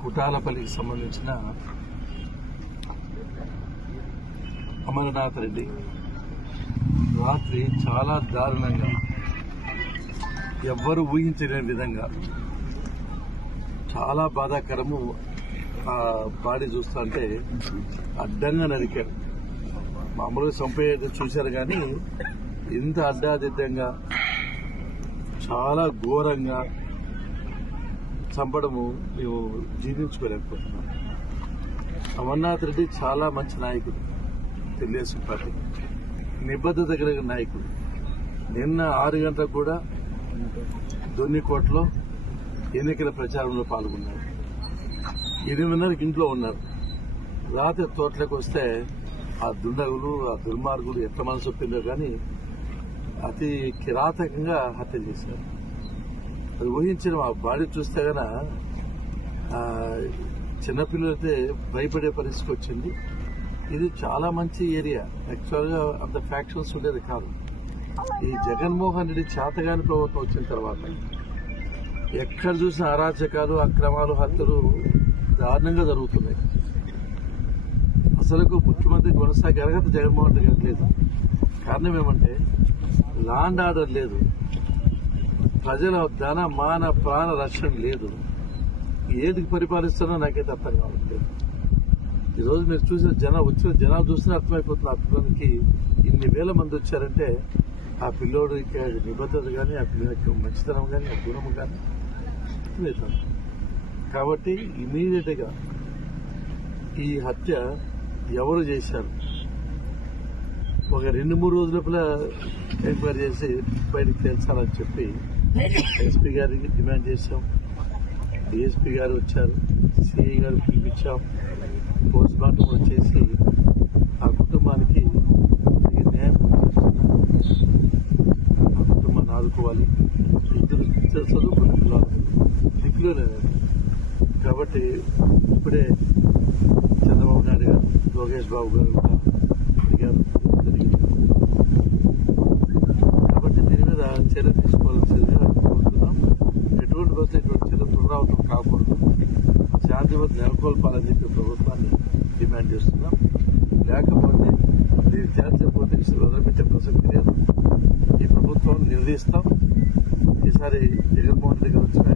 కుటాలపల్లికి సంబంధించిన అమరనాథ్ రెడ్డి. రాత్రి చాలా దారుణంగా ఎవ్వరు ఊహించలేని విధంగా చాలా బాధాకరము ఆ బాడీ చూస్తుంటే అడ్డంగా నరికాడు మామూలుగా చంపేది చూశారు కానీ ఇంత అడ్డాదిడ్డంగా చాలా ఘోరంగా చంపడము మేము జీర్ణించుకోలేకపోతున్నాం. అమర్నాథ్ రెడ్డి చాలా మంచి నాయకుడు తెలుగుదేశం పార్టీ. నిబద్ధత కలిగిన నాయకుడు. నిన్న ఆరు గంటలకు కూడా దొన్నికోటలో ఎన్నికల ప్రచారంలో పాల్గొన్నారు ఎనిమిదిన్నరకి ఇంట్లో ఉన్నారు. రాత్రి తోటలోకి వస్తే ఆ దుండగులు ఆ దుర్మార్గులు ఎట్ల మనసు ఒప్పిందో కానీ అతి కిరాతకంగా హత్య చేశారు. అది ఊహించిన ఆ బాడీ చూస్తే గన చిన్నపిల్లలైతే భయపడే పరిస్థితి వచ్చింది. ఇది చాలా మంచి ఏరియా. యాక్చువల్గా అంత ఫ్యాక్షన్స్ ఉండేది కాదు. ఈ జగన్మోహన్ రెడ్డి చేతగాని ప్రభుత్వం వచ్చిన తర్వాత ఎక్కడ చూసిన అరాచకాలు అక్రమాలు హత్యలు దారుణంగా జరుగుతున్నాయి. అసలుకు ముఖ్యమంత్రి కొనసాగే అర్హత జగన్మోహన్ రెడ్డి గారు లేదు. కారణం ఏమంటే లాండ్ ఆర్డర్ లేదు. ప్రజల ధన మాన ప్రాణ రక్షణ లేదు. ఏది పరిపాలిస్తున్నా నాకైతే అర్థం కావట్లేదు. ఈరోజు మీరు చూసిన జనం వచ్చిన జనాలు చూసిన అర్థమైపోతుంది ఆ పిల్లలకి ఇన్ని వేల మంది వచ్చారంటే ఆ పిల్లోడికి నిబద్ధత కానీ ఆ పిల్లలకి మంచితనం కానీ ఆ గుణము కానీ అర్థమవుతుంది కాబట్టి ఇమీడియట్గా ఈ హత్య ఎవరు చేశారు? ఒక రెండు మూడు రోజుల లోపల ఎంక్వైరీ చేసి బయటకు తేల్చాలని చెప్పి ఎస్పీ గారికి డిమాండ్ చేశాం. డిఎస్పీ గారు వచ్చారు. సిఐ గారు పిలిపించాం. పోస్ట్ మార్టం వచ్చేసి ఆ కుటుంబానికి న్యాయం ఆ కుటుంబాన్ని ఆదుకోవాలి. ఇద్దరు ఇద్దరు చదువుకున్న పిల్లలు దిక్కులో కాబట్టి ఇప్పుడే చంద్రబాబు నాయుడు గారు లోకేష్ బాబు గారు కూడా అడిగారు. నెలకొల్పాలని చెప్పి ప్రభుత్వాన్ని డిమాండ్ చేస్తున్నాం. లేకపోతే దీన్ని తేల్చకపోతే ఇసులు వదిలిపెట్టే ప్రసక్తి లేదు ఈ ప్రభుత్వం నిలదీస్తాం ఈసారి జగన్మోహన్ రెడ్డి గారు వచ్చిన